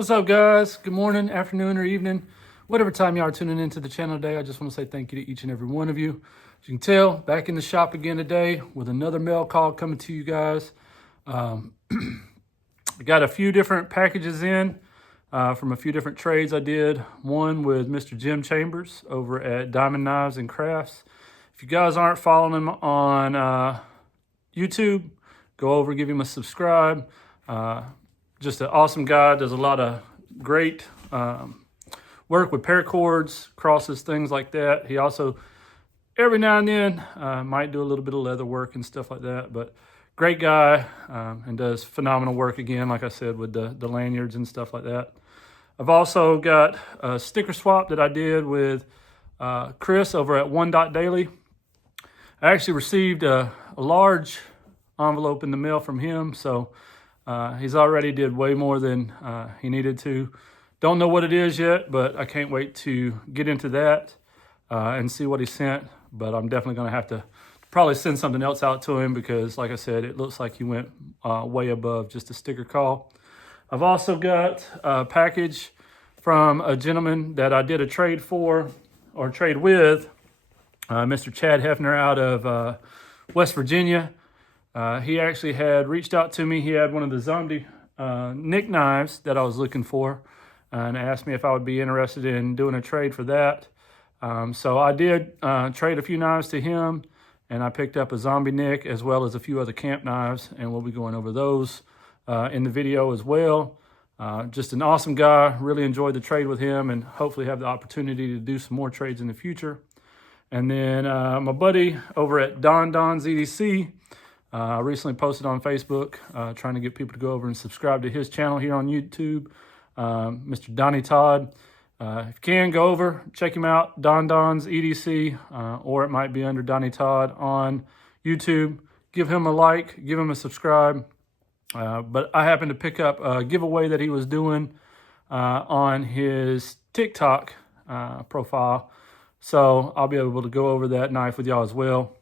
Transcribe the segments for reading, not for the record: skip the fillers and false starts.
What's up, guys? Good morning, afternoon, or evening. Whatever time you are tuning into the channel today, I just want to say thank you to each and every one of you. As you can tell, back in the shop again today with another mail call coming to you guys. I got a few different packages in from a few different trades I did. One with Mr. Jim Chambers over at Diamond Knives and Crafts. If you guys aren't following him on YouTube, go over, give him a subscribe. Just an awesome guy, does a lot of great work with paracords, crosses, things like that. He also, every now and then, might do a little bit of leather work and stuff like that, but great guy and does phenomenal work again, like I said, with the lanyards and stuff like that. I've also got a sticker swap that I did with Chris over at One Dot Daily. I actually received a large envelope in the mail from him, so he's already did way more than he needed to. Don't know what it is yet, but I can't wait to get into that and see what he sent. But I'm definitely going to have to probably send something else out to him because, like I said, it looks like he went way above just a sticker call. I've also got a package from a gentleman that I did a trade for, or trade with, Mr. Chad Hefner out of West Virginia. He actually had reached out to me. He had one of the zombie nick knives that I was looking for and asked me if I would be interested in doing a trade for that. So I did trade a few knives to him, and I picked up a zombie nick as well as a few other camp knives, and we'll be going over those in the video as well. Just an awesome guy. Really enjoyed the trade with him and hopefully have the opportunity to do some more trades in the future. And then my buddy over at Dons EDC, I recently posted on Facebook trying to get people to go over and subscribe to his channel here on YouTube, Mr. Donnie Todd. If you can, go over, check him out, Dons EDC, or it might be under Donnie Todd on YouTube. Give him a like, give him a subscribe. But I happened to pick up a giveaway that he was doing on his TikTok profile. So I'll be able to go over that knife with y'all as well.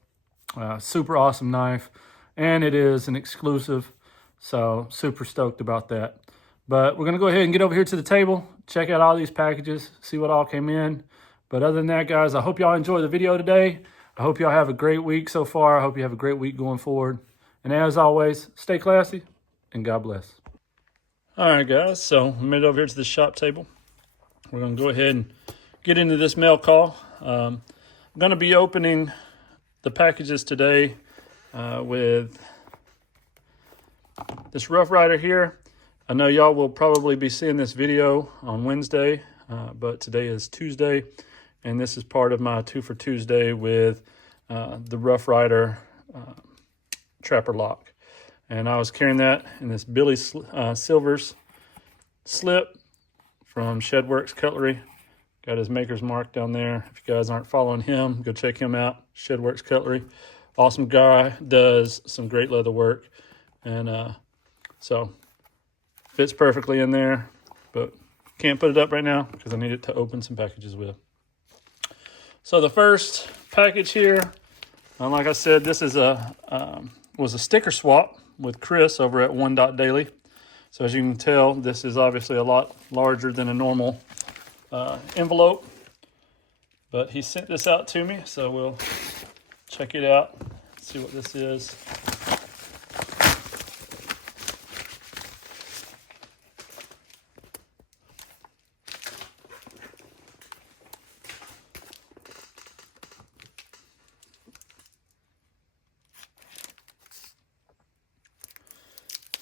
Super awesome knife. And it is an exclusive, so super stoked about that. But we're going to go ahead and get over here to the table, check out all these packages, see what all came in. But other than that, guys, I hope y'all enjoy the video today. I hope y'all have a great week so far. I hope you have a great week going forward. And as always, stay classy, and God bless. All right, guys, so we made it over here to the shop table. We're going to go ahead and get into this mail call. I'm going to be opening the packages today with this Rough Rider here. I know y'all will probably be seeing this video on Wednesday, but today is Tuesday, and this is part of my 2 for Tuesday with the Rough Rider Trapper Lock. And I was carrying that in this Billy Silver's slip from ShedworxCutlery. Got his maker's mark down there. If you guys aren't following him, go check him out, ShedworxCutlery. Awesome guy, does some great leather work, and so fits perfectly in there, but can't put it up right now because I need it to open some packages with. So the first package here, like I said, this is was a sticker swap with Chris over at One Dot Daily. So as you can tell, this is obviously a lot larger than a normal envelope, but he sent this out to me, so we'll check it out, see what this is.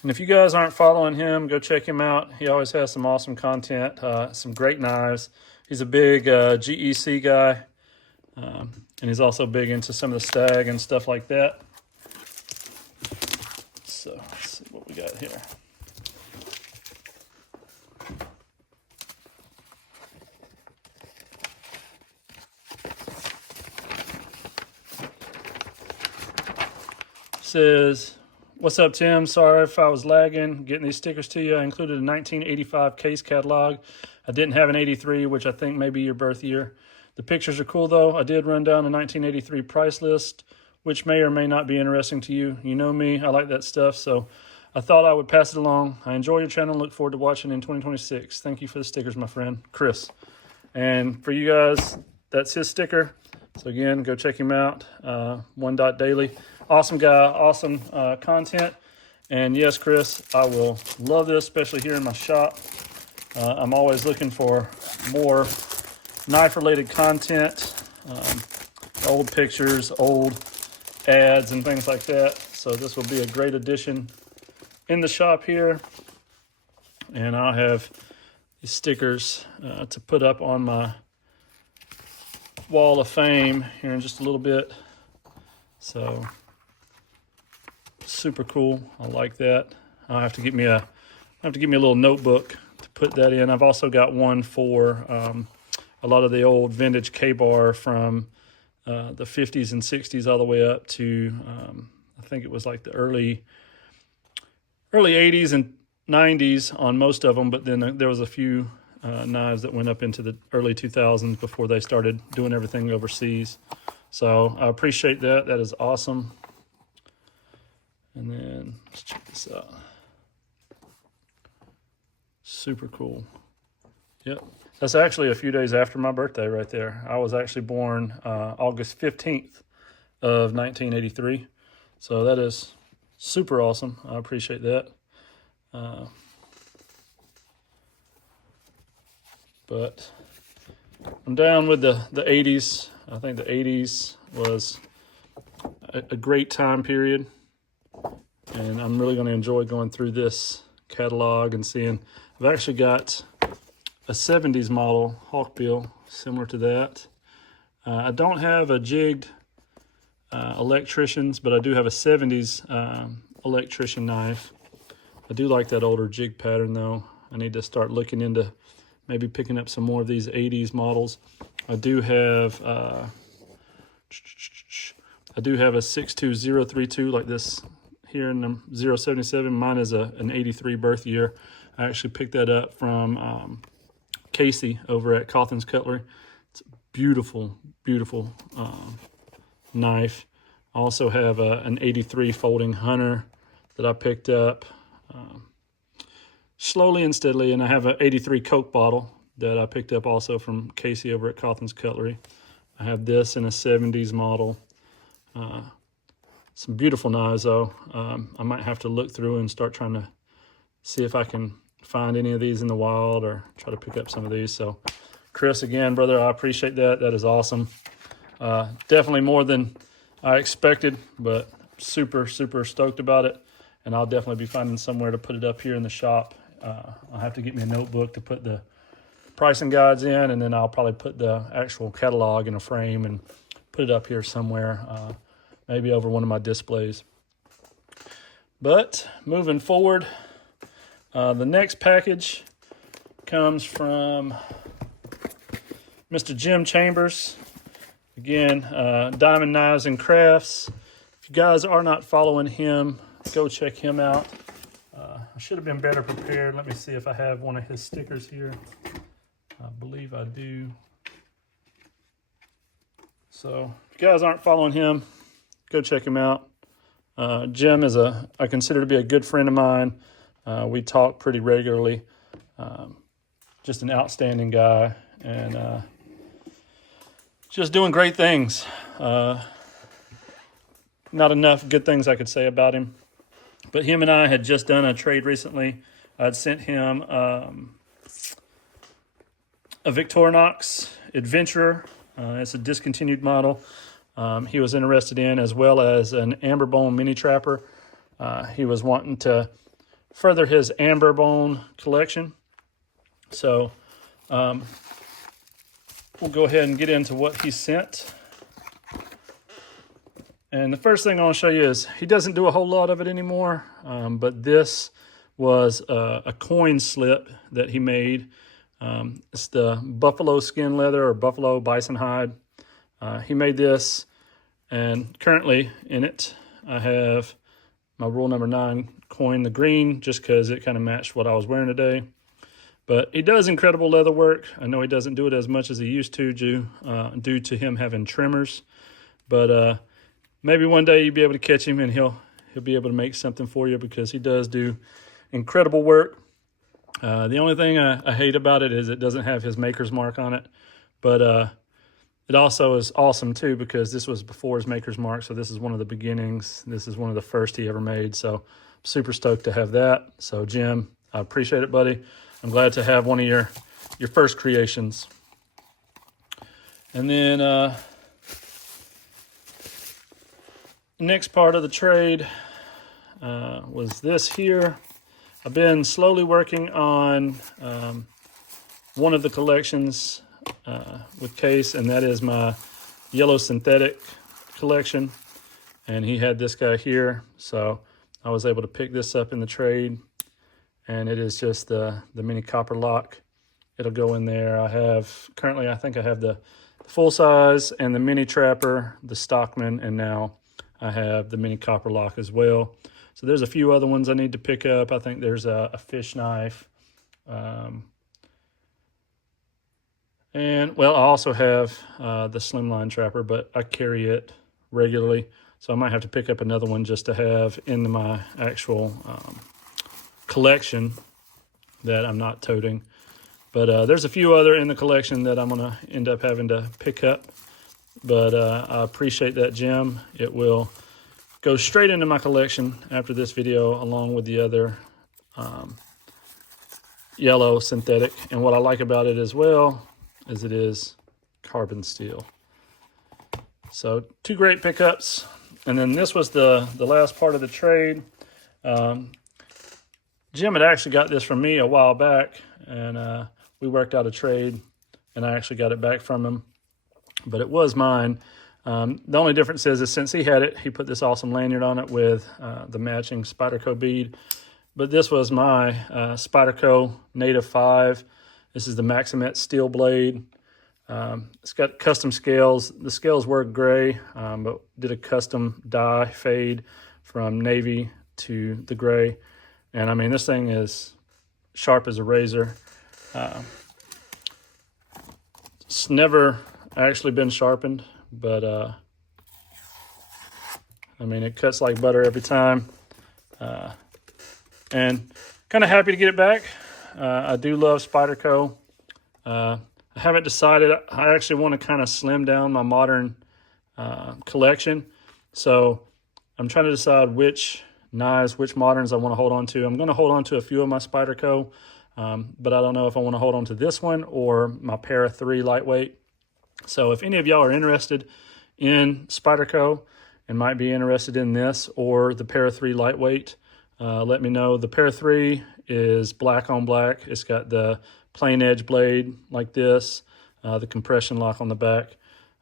And if you guys aren't following him, go check him out. He always has some awesome content, some great knives. He's a big GEC guy. And he's also big into some of the stag and stuff like that. So let's see what we got here. Says, what's up, Tim? Sorry if I was lagging getting these stickers to you. I included a 1985 case catalog. I didn't have an 83, which I think may be your birth year. The pictures are cool, though. I did run down a 1983 price list, which may or may not be interesting to you. You know me, I like that stuff, so I thought I would pass it along. I enjoy your channel and look forward to watching in 2026. Thank you for the stickers, my friend, Chris. And for you guys, that's his sticker. So again, go check him out, One Dot Daily. Awesome guy, awesome content. And yes, Chris, I will love this, especially here in my shop. I'm always looking for more knife-related content, old pictures, old ads, and things like that. So this will be a great addition in the shop here. And I'll have these stickers to put up on my wall of fame here in just a little bit. So super cool. I like that. I'll have to get me a little notebook to put that in. I've also got one for a lot of the old vintage K-bar from the 50s and 60s all the way up to I think it was like the early 80s and 90s on most of them, but then there was a few knives that went up into the early 2000s before they started doing everything overseas. So I appreciate that. That is awesome. And then let's check this out. Super cool. Yep. That's actually a few days after my birthday right there. I was actually born August 15th of 1983. So that is super awesome. I appreciate that. But I'm down with the 80s. I think the 80s was a great time period. And I'm really going to enjoy going through this catalog and seeing. I've actually got a 70s model hawkbill similar to that. I don't have a jigged electrician's, but I do have a 70s electrician knife. I do like that older jig pattern though. I need to start looking into maybe picking up some more of these 80s models. I do have a 62032 like this here in the 077. Mine is an 83 birth year. I actually picked that up from Casey over at Cotton's Cutlery. It's a beautiful, beautiful knife. I also have an 83 folding hunter that I picked up slowly and steadily, and I have an 83 Coke bottle that I picked up also from Casey over at Cotton's Cutlery. I have this in a 70s model. Some beautiful knives though. I might have to look through and start trying to see if I can find any of these in the wild or try to pick up some of these. So Chris, again, brother, I appreciate that. That is awesome. Definitely more than I expected, but super, super stoked about it. And I'll definitely be finding somewhere to put it up here in the shop. I'll have to get me a notebook to put the pricing guides in, and then I'll probably put the actual catalog in a frame and put it up here somewhere, maybe over one of my displays. But moving forward, the next package comes from Mr. Jim Chambers. Again, Diamond Knives and Crafts. If you guys are not following him, go check him out. I should have been better prepared. Let me see if I have one of his stickers here. I believe I do. So if you guys aren't following him, go check him out. Jim is I consider to be a good friend of mine. We talk pretty regularly. Just an outstanding guy, and just doing great things. Not enough good things I could say about him. But him and I had just done a trade recently. I'd sent him a Victorinox Adventurer. It's a discontinued model. He was interested in, as well as an amber bone mini trapper. He was wanting to further his amber bone collection. So we'll go ahead and get into what he sent. And the first thing I want to show you is he doesn't do a whole lot of it anymore, but this was a coin slip that he made. It's the buffalo skin leather or buffalo bison hide. He made this, and currently in it I have my rule number 9 coin, the green, just because it kind of matched what I was wearing today. But he does incredible leather work. I know he doesn't do it as much as he used to due to him having trimmers. But maybe one day you'll be able to catch him, and he'll he'll be able to make something for you, because he does do incredible work. The only thing I hate about it is it doesn't have his maker's mark on it, but it also is awesome too, because this was before his maker's mark, so this is one of the beginnings. This is one of the first he ever made, so I'm super stoked to have that. So Jim, I appreciate it, buddy. I'm glad to have one of your first creations. And then next part of the trade was this here. I've been slowly working on one of the collections with Case, and that is my yellow synthetic collection. And he had this guy here, so I was able to pick this up in the trade, and it is just the mini copper lock. It'll go in there. Currently I think I have the full size and the mini trapper, the Stockman, and now I have the mini copper lock as well. So there's a few other ones I need to pick up. I think there's a fish knife. And well, I also have the slimline trapper, but I carry it regularly. So I might have to pick up another one just to have in my actual collection that I'm not toting. But there's a few other in the collection that I'm gonna end up having to pick up. But I appreciate that, Jim. It will go straight into my collection after this video, along with the other yellow synthetic. And what I like about it as well is it is carbon steel. So 2 great pickups. And then this was the last part of the trade. Jim had actually got this from me a while back, and we worked out a trade, and I actually got it back from him. But it was mine. The only difference is since he had it, he put this awesome lanyard on it with the matching Spyderco bead. But this was my Spyderco Native 5. This is the Maximet steel blade. It's got custom scales. The scales were gray, but did a custom dye fade from navy to the gray. And I mean, this thing is sharp as a razor. It's never actually been sharpened, but I mean, it cuts like butter every time. And kind of happy to get it back. I do love Spyderco. I haven't decided. I actually want to kind of slim down my modern collection. So I'm trying to decide which knives, which moderns I want to hold on to. I'm going to hold on to a few of my Spyderco, but I don't know if I want to hold on to this one or my Para 3 lightweight. So if any of y'all are interested in Spyderco and might be interested in this or the Para 3 lightweight, let me know. The Para 3 is black on black. It's got the plain edge blade like this, the compression lock on the back.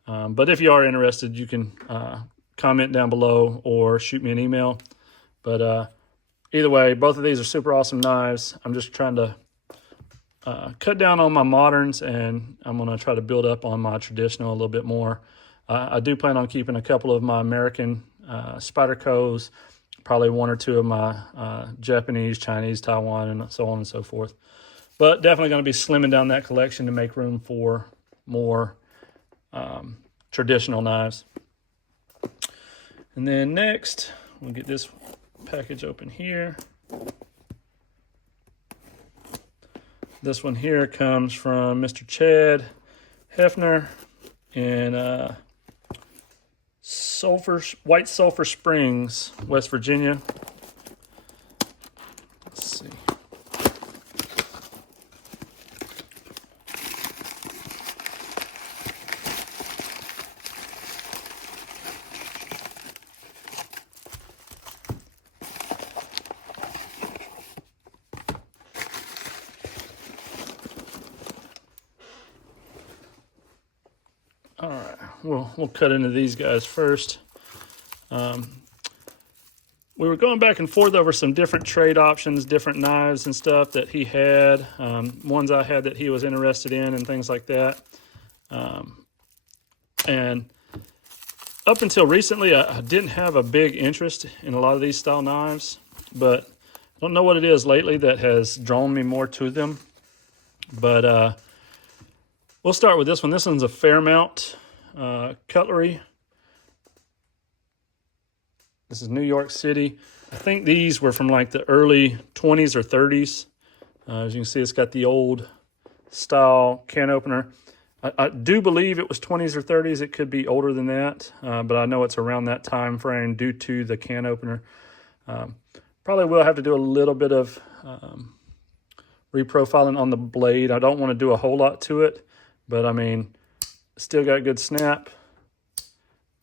But if you are interested, you can comment down below or shoot me an email. But either way, both of these are super awesome knives. I'm just trying to cut down on my moderns, and I'm going to try to build up on my traditional a little bit more. I do plan on keeping a couple of my American Spydercos, probably 1 or 2 of my Japanese, Chinese, Taiwan, and so on and so forth. But definitely going to be slimming down that collection to make room for more traditional knives. And then next, we'll get this package open here. This one here comes from Mr. Chad Hefner in White Sulphur Springs, West Virginia. Let's see. All right, we'll cut into these guys first. We were going back and forth over some different trade options, different knives and stuff that he had, ones I had that he was interested in and things like that. And up until recently, I didn't have a big interest in a lot of these style knives, but I don't know what it is lately that has drawn me more to them. But we'll start with this one. This one's a Fairmount cutlery. This is New York City. I think these were from like the early 20s or 30s. As you can see, it's got the old style can opener. I do believe it was 20s or 30s. It could be older than that, but I know it's around that time frame due to the can opener. Probably will have to do a little bit of reprofiling on the blade. I don't want to do a whole lot to it, but I mean, still got good snap.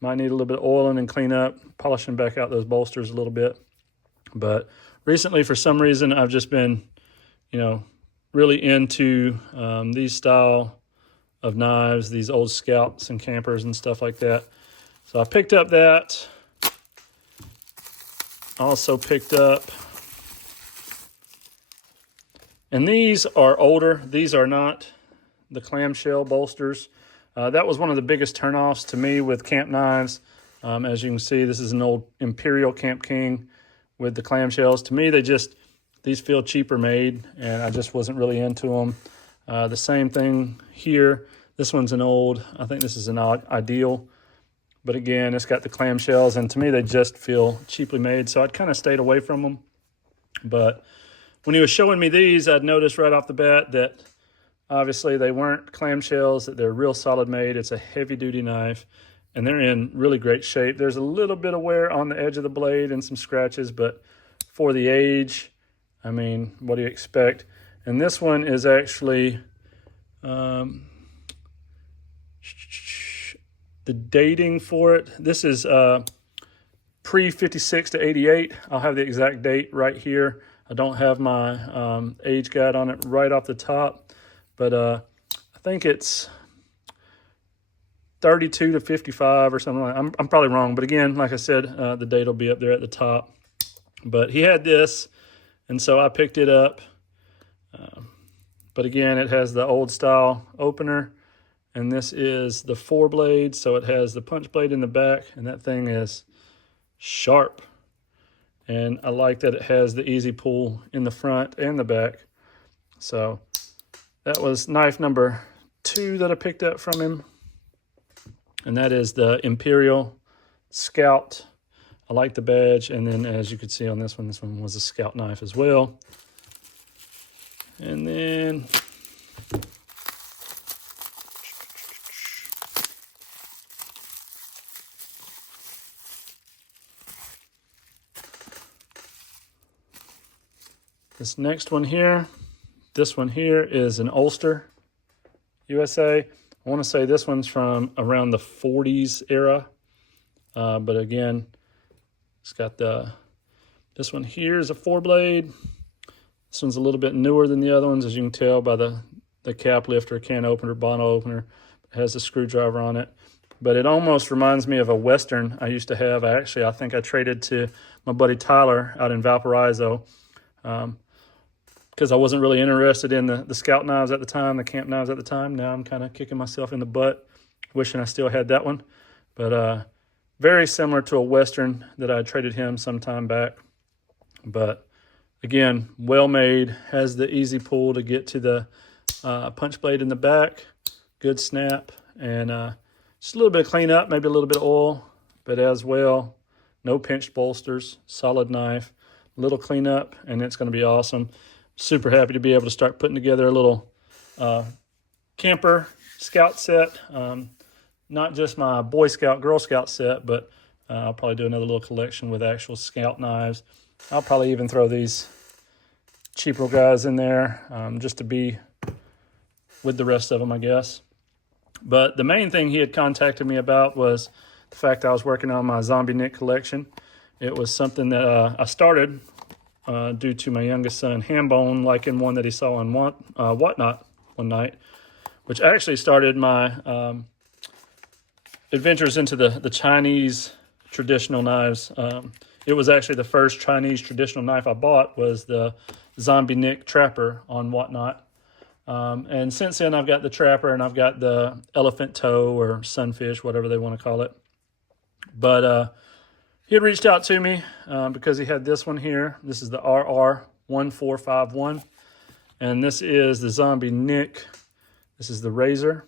Might need a little bit of oiling and clean up, polishing back out those bolsters a little bit. But recently, for some reason, I've just been, really into these style of knives, these old Scouts and Campers and stuff like that. So I picked up that. Also picked up, and these are older. These are not the clamshell bolsters. That was one of the biggest turnoffs to me with camp knives. As you can see, this is an old Imperial Camp King with the clamshells. To me, these feel cheaper made, and I just wasn't really into them. The same thing here. This one's an old, I think this is an Ideal. But again, it's got the clamshells, and to me, they just feel cheaply made, so I'd kind of stayed away from them. But when he was showing me these, I'd noticed right off the bat that obviously they weren't clamshells, that they're real solid made. It's a heavy-duty knife, and they're in really great shape. There's a little bit of wear on the edge of the blade and some scratches, but for the age, I mean, what do you expect? And this one is actually... the dating for it, this is pre-56 to 88. I'll have the exact date right here. I don't have my age guide on it right off the top, but I think it's 32 to 55 or something like that. I'm probably wrong, but again, like I said, the date will be up there at the top. But he had this, and so I picked it up. But again, it has the old style opener. And this is the 4-blade, so it has the punch blade in the back, and that thing is sharp. And I like that it has the easy pull in the front and the back. So that was knife number 2 that I picked up from him. And that is the Imperial Scout. I like the badge, and then as you could see on this one was a Scout knife as well. And then... this next one here, this one here is an Ulster USA. I want to say this one's from around the 40s era. But again, it's got this one here is a 4-blade. This one's a little bit newer than the other ones, as you can tell by the cap lifter, can opener, bottle opener. It has a screwdriver on it. But it almost reminds me of a Western I used to have. I think I traded to my buddy Tyler out in Valparaiso. Because I wasn't really interested in the Scout knives at the time, the camp knives at the time. Now I'm kind of kicking myself in the butt, wishing I still had that one. But very similar to a Western that I traded him some time back. But again, well made, has the easy pull to get to the punch blade in the back, good snap, and just a little bit of cleanup, maybe a little bit of oil, but as well, no pinched bolsters, solid knife, little cleanup, and it's going to be awesome. Super happy to be able to start putting together a little camper Scout set. Not just my Boy Scout, Girl Scout set, but I'll probably do another little collection with actual Scout knives. I'll probably even throw these cheap little guys in there just to be with the rest of them, I guess. But the main thing he had contacted me about was the fact I was working on my Zombie Nick collection. It was something that I started due to my youngest son, Hambone, liking one that he saw on Whatnot one night, which actually started my adventures into the Chinese traditional knives. It was actually the first Chinese traditional knife I bought was the Zombie Nick Trapper on Whatnot. And since then, I've got the Trapper and I've got the Elephant Toe or Sunfish, whatever they want to call it. But he had reached out to me because he had this one here. This is the RR1451. And this is the Zombie Nick. This is the Razor.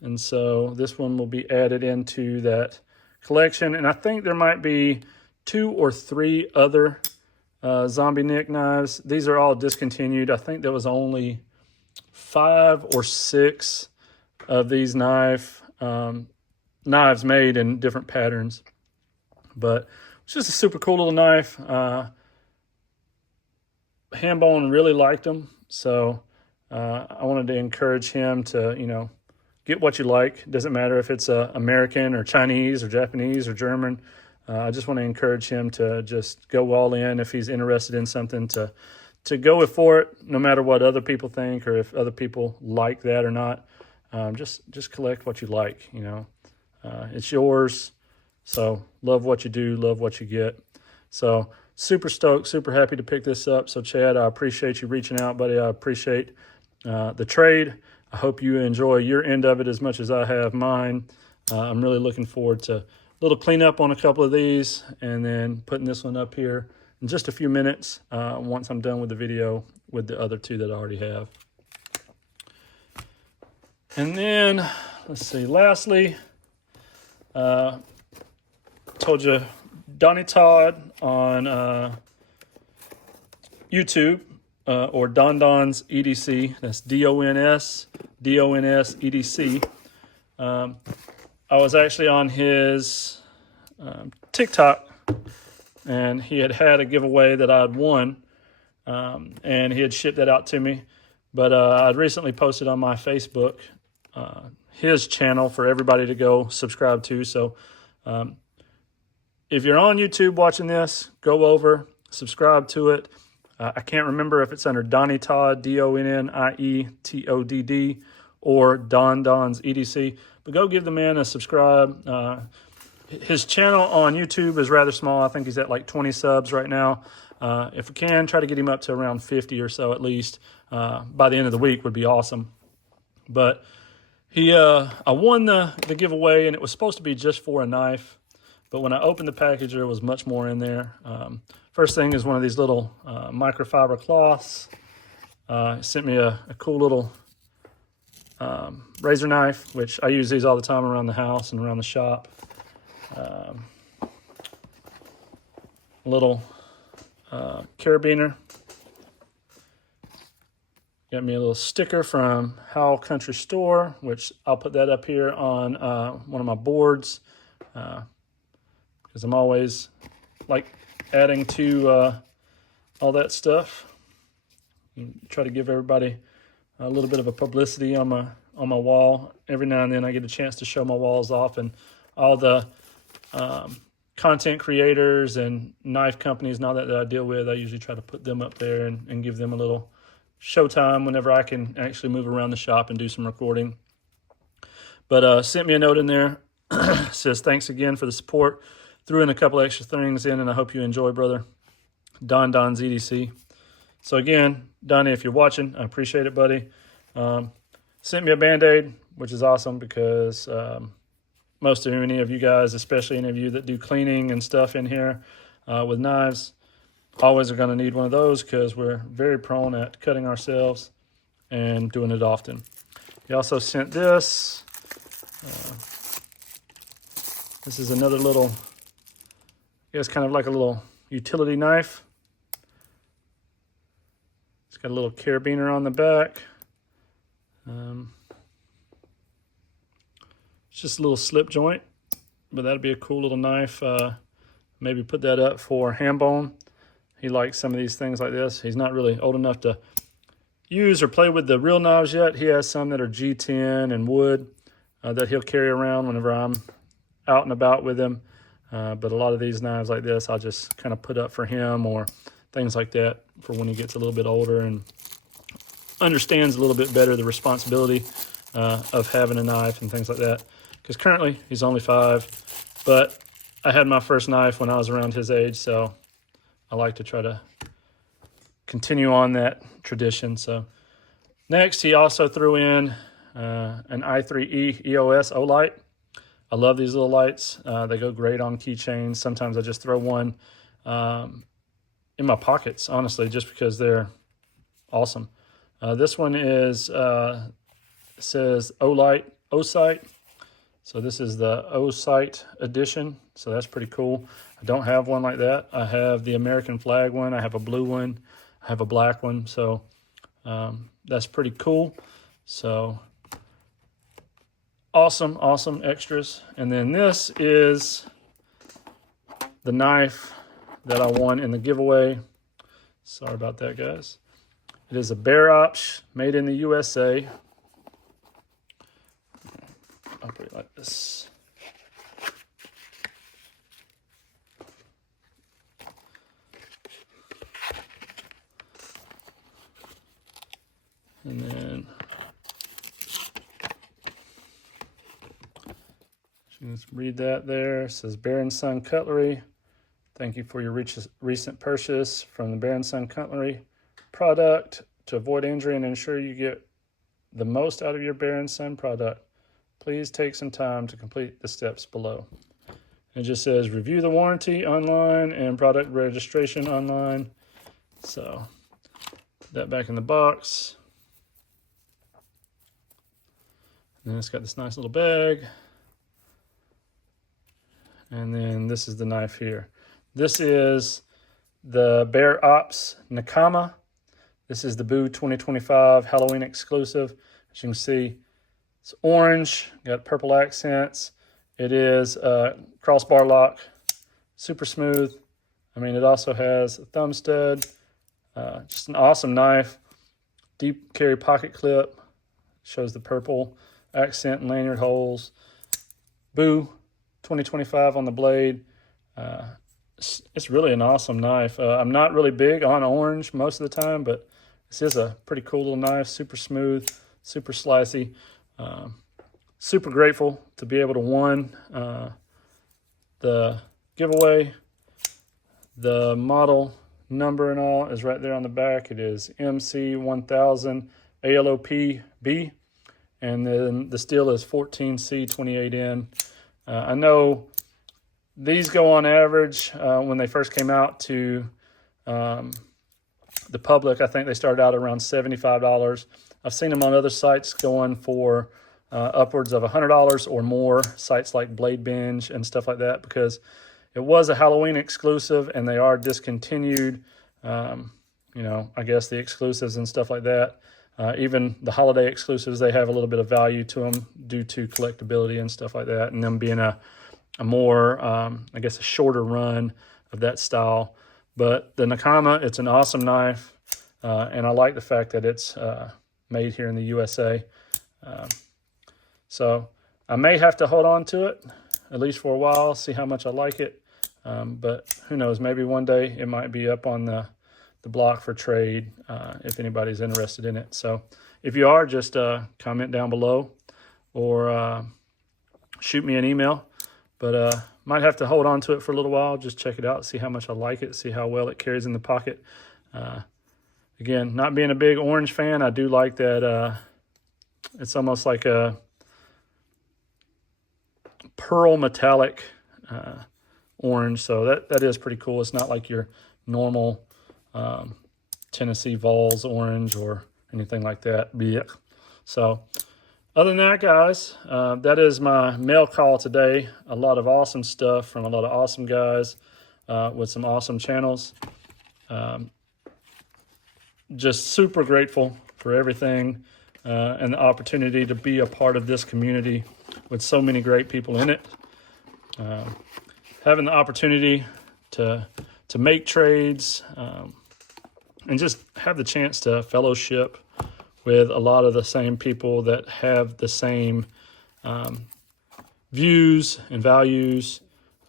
And so this one will be added into that collection. And I think there might be 2 or 3 other Zombie Nick knives. These are all discontinued. I think there was only 5 or 6 of these knives made in different patterns. But it's just a super cool little knife. Hambone really liked them, so I wanted to encourage him to, you know, get what you like. It doesn't matter if it's American or Chinese or Japanese or German. I just want to encourage him to just go all in if he's interested in something, to go for it, no matter what other people think or if other people like that or not. Just collect what you like, you know. It's yours, so love what you do, love what you get. So super stoked, super happy to pick this up. So Chad, I appreciate you reaching out, buddy. I appreciate the trade. I hope you enjoy your end of it as much as I have mine. I'm really looking forward to a little cleanup on a couple of these and then putting this one up here in just a few minutes once I'm done with the video with the other 2 that I already have. And then, let's see, lastly, told you Donnie Todd on YouTube, or Dons EDC. That's Dons EDC. I was actually on his TikTok, and he had a giveaway that I had won, and he had shipped that out to me. But I'd recently posted on my Facebook his channel for everybody to go subscribe to. So if you're on YouTube watching this, go over, subscribe to it. I can't remember if it's under Donnie Todd, DONNIETODD, or Dons EDC, but go give the man a subscribe. His channel on YouTube is rather small. I think he's at like 20 subs right now. If we can, try to get him up to around 50 or so at least by the end of the week would be awesome. But I won the giveaway, and it was supposed to be just for a knife. But when I opened the package, there was much more in there. First thing is one of these little microfiber cloths. It sent me a cool little razor knife, which I use these all the time around the house and around the shop. A little carabiner. Got me a little sticker from Howell Country Store, which I'll put that up here on one of my boards, because I'm always like adding to all that stuff. Try to give everybody a little bit of a publicity on my wall. Every now and then I get a chance to show my walls off, and all the content creators and knife companies and all that I deal with, I usually try to put them up there and give them a little showtime whenever I can actually move around the shop and do some recording. But sent me a note in there. Says, thanks again for the support. Threw in a couple extra things in, and I hope you enjoy, brother. Dons EDC. So again, Donnie, if you're watching, I appreciate it, buddy. Sent me a Band-Aid, which is awesome because most of any of you guys, especially any of you that do cleaning and stuff in here with knives, always are going to need one of those because we're very prone at cutting ourselves and doing it often. He also sent this. This is another little, I guess kind of like a little utility knife. It's got a little carabiner on the back. It's just a little slip joint, but that'd be a cool little knife. Maybe put that up for Hambone. He likes some of these things like this. He's not really old enough to use or play with the real knives yet. He has some that are G10 and wood that he'll carry around whenever I'm out and about with him. But a lot of these knives like this, I'll just kind of put up for him or things like that for when he gets a little bit older and understands a little bit better the responsibility of having a knife and things like that. Because currently he's only 5, but I had my first knife when I was around his age, so I like to try to continue on that tradition. So next, he also threw in an i3E EOS Olight. I love these little lights. They go great on keychains. Sometimes I just throw one in my pockets, honestly, just because they're awesome. This one is says Osite. So this is the O-Site edition. So that's pretty cool. I don't have one like that. I have the American flag one. I have a blue one. I have a black one. So that's pretty cool. So awesome, awesome extras. And then this is the knife that I won in the giveaway. Sorry about that, guys. It is a Bear Ops, made in the USA. I'll put it like this. And then just read that there. It says Bear & Son Cutlery. Thank you for your recent purchase from the Bear & Son Cutlery product. To avoid injury and ensure you get the most out of your Bear & Son product, please take some time to complete the steps below. It just says review the warranty online and product registration online. So put that back in the box. And then it's got this nice little bag. And then this is the knife here. This is the Bear Ops Nakama. This is the Boo 2025 Halloween exclusive. As you can see, it's orange, got purple accents. It is crossbar lock, super smooth. I mean, it also has a thumb stud. Just an awesome knife. Deep carry pocket clip. Shows the purple accent and lanyard holes. Boo 2025 on the blade. It's really an awesome knife. I'm not really big on orange most of the time, but this is a pretty cool little knife. Super smooth, super slicey. Super grateful to be able to win the giveaway. The model number and all is right there on the back. It is MC1000 ALOP-B, and then the steel is 14C28N. I know these go on average when they first came out to the public. I think they started out around $75. I've seen them on other sites going for upwards of $100 or more, sites like Blade Binge and stuff like that, because it was a Halloween exclusive and they are discontinued. You know, I guess the exclusives and stuff like that. Even the holiday exclusives, they have a little bit of value to them due to collectability and stuff like that, and them being a more, I guess, a shorter run of that style. But the Nakama, it's an awesome knife, and I like the fact that it's made here in the USA. So I may have to hold on to it, at least for a while, see how much I like it. But who knows, maybe one day it might be up on the block for trade if anybody's interested in it. So if you are, just comment down below or shoot me an email. But might have to hold on to it for a little while, just check it out, see how much I like it, see how well it carries in the pocket. Again, not being a big orange fan, I do like that it's almost like a pearl metallic orange, so that is pretty cool. It's not like your normal Tennessee Vols orange or anything like that. Yeah. So other than that, guys, that is my mail call today. A lot of awesome stuff from a lot of awesome guys with some awesome channels. Just super grateful for everything and the opportunity to be a part of this community with so many great people in it. Having the opportunity to make trades and just have the chance to fellowship with a lot of the same people that have the same views and values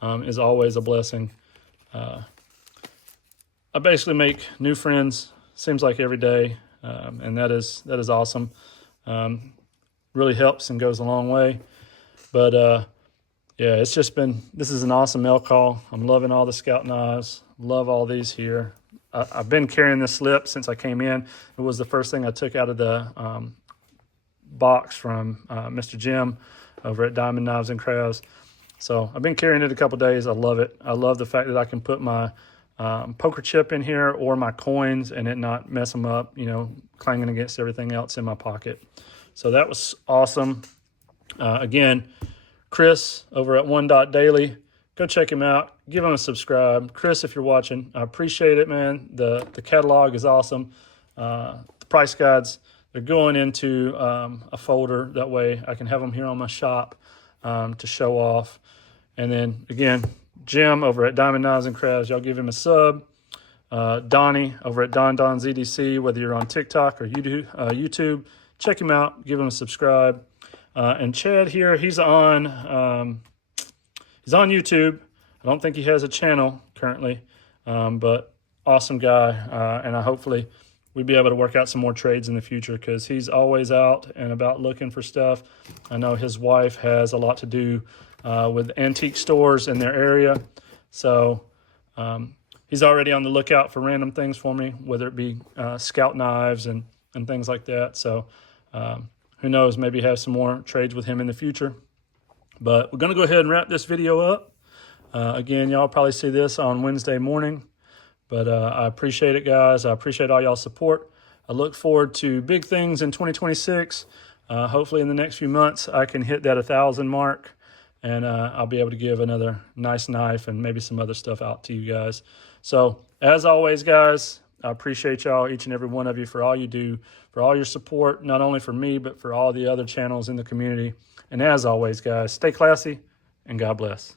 is always a blessing. I basically make new friends, seems like every day, and that is awesome. Really helps and goes a long way. But yeah, it's just been, this is an awesome mail call. I'm loving all the Scout knives. Love all these here. I've been carrying this slip since I came in. It was the first thing I took out of the box from Mr. Jim over at Diamond Knives and Crafts. So I've been carrying it a couple days. I love it. I love the fact that I can put my poker chip in here or my coins and it not mess them up, you know, clanging against everything else in my pocket. So that was awesome. Again, Chris over at One Dot Daily. Go check him out. Give him a subscribe. Chris, if you're watching, I appreciate it, man. The catalog is awesome. The price guides, they're going into a folder. That way I can have them here on my shop to show off. And then, again, Jim over at Diamond Knives and Crafts. Y'all give him a sub. Donnie over at Dons EDC, whether you're on TikTok or YouTube, check him out. Give him a subscribe. And Chad here, he's on YouTube. I don't think he has a channel currently, but awesome guy. And hopefully we'll be able to work out some more trades in the future because he's always out and about looking for stuff. I know his wife has a lot to do with antique stores in their area. So he's already on the lookout for random things for me, whether it be scout knives and things like that. So who knows, maybe have some more trades with him in the future. But we're going to go ahead and wrap this video up. Again, y'all probably see this on Wednesday morning. But I appreciate it, guys. I appreciate all y'all's support. I look forward to big things in 2026. Hopefully in the next few months, I can hit that 1,000 mark. And I'll be able to give another nice knife and maybe some other stuff out to you guys. So, as always, guys, I appreciate y'all, each and every one of you, for all you do, for all your support, not only for me, but for all the other channels in the community. And as always, guys, stay classy and God bless.